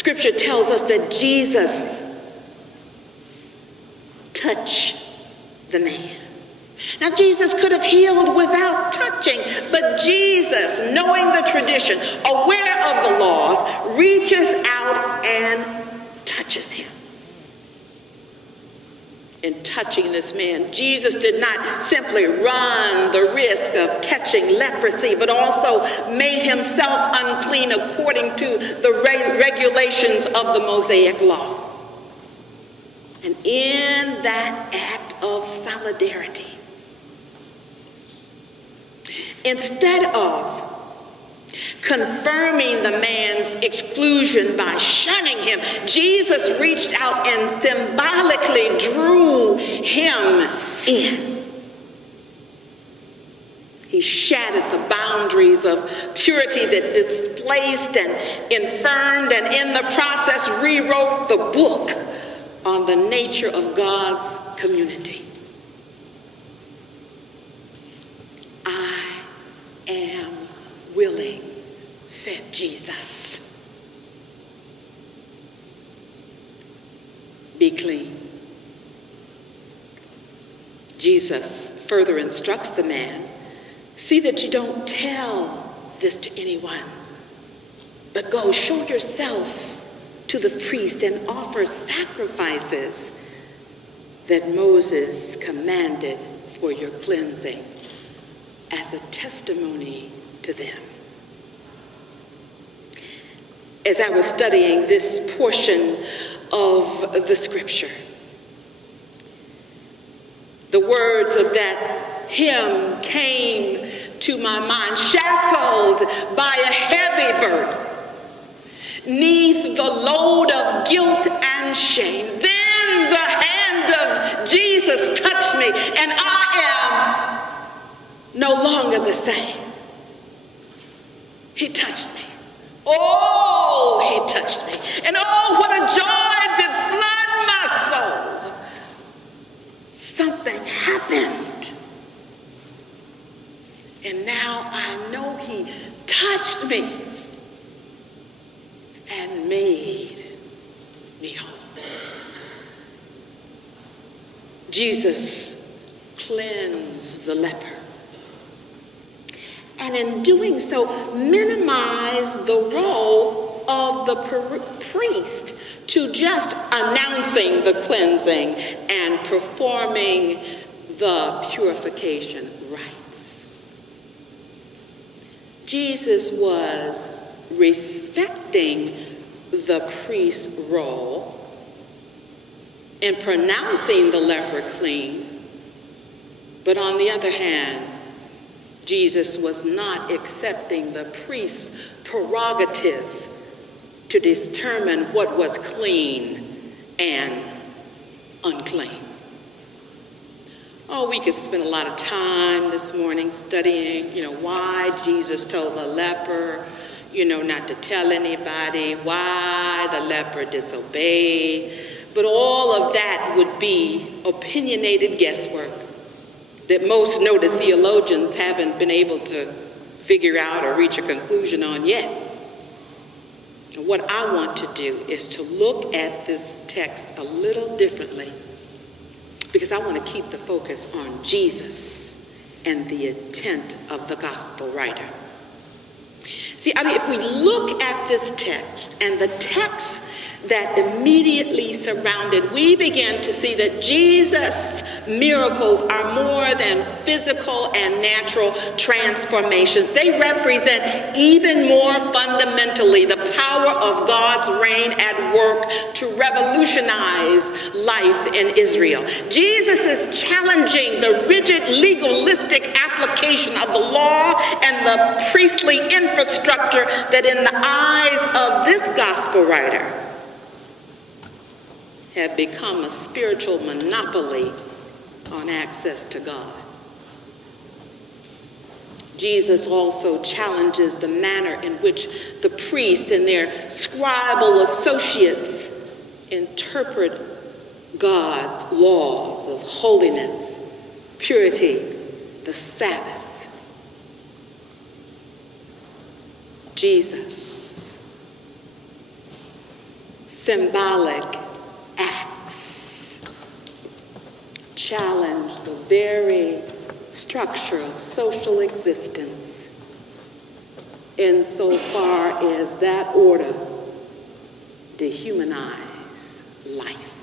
Scripture tells us that Jesus touched the man. Now, Jesus could have healed without touching, but Jesus, knowing the tradition, aware of the laws, reaches out and touches him. In touching this man, Jesus did not simply run the risk of catching leprosy, but also made himself unclean according to the regulations of the Mosaic law. And in that act of solidarity, instead of confirming the man's exclusion by shunning him, Jesus reached out and symbolically drew him in. He shattered the boundaries of purity that displaced and infirmed, and in the process rewrote the book on the nature of God's community. I am willing, said Jesus. Be clean. Jesus further instructs the man, see that you don't tell this to anyone, but go show yourself to the priest and offer sacrifices that Moses commanded for your cleansing as a testimony to them. As I was studying this portion of the scripture, the words of that hymn came to my mind, shackled by a heavy burden, 'neath the load of guilt and shame. Then the hand of Jesus touched me, and I am no longer the same. He touched me. Oh, he touched me. And oh, what a joy did flood my soul. Something happened. And now I know he touched me and made me whole. Jesus cleansed the leper, and in doing so minimized the role of the priest to just announcing the cleansing and performing the purification rites. Jesus was respecting the priest's role in pronouncing the leper clean, but on the other hand, Jesus was not accepting the priest's prerogative to determine what was clean and unclean. Oh, we could spend a lot of time this morning studying, why Jesus told the leper, not to tell anybody, why the leper disobeyed. But all of that would be opinionated guesswork that most noted theologians haven't been able to figure out or reach a conclusion on yet. And what I want to do is to look at this text a little differently, because I want to keep the focus on Jesus and the intent of the gospel writer. See, if we look at this text and the text that immediately surrounded, we begin to see that Jesus' miracles are more than physical and natural transformations. They represent even more fundamentally the power of God's reign at work to revolutionize life in Israel. Jesus is challenging the rigid legalistic application of the law and the priestly infrastructure that in the eyes of this gospel writer have become a spiritual monopoly on access to God. Jesus also challenges the manner in which the priests and their scribal associates interpret God's laws of holiness, purity, the Sabbath. symbolic acts challenge the very structure of social existence insofar as that order dehumanize life.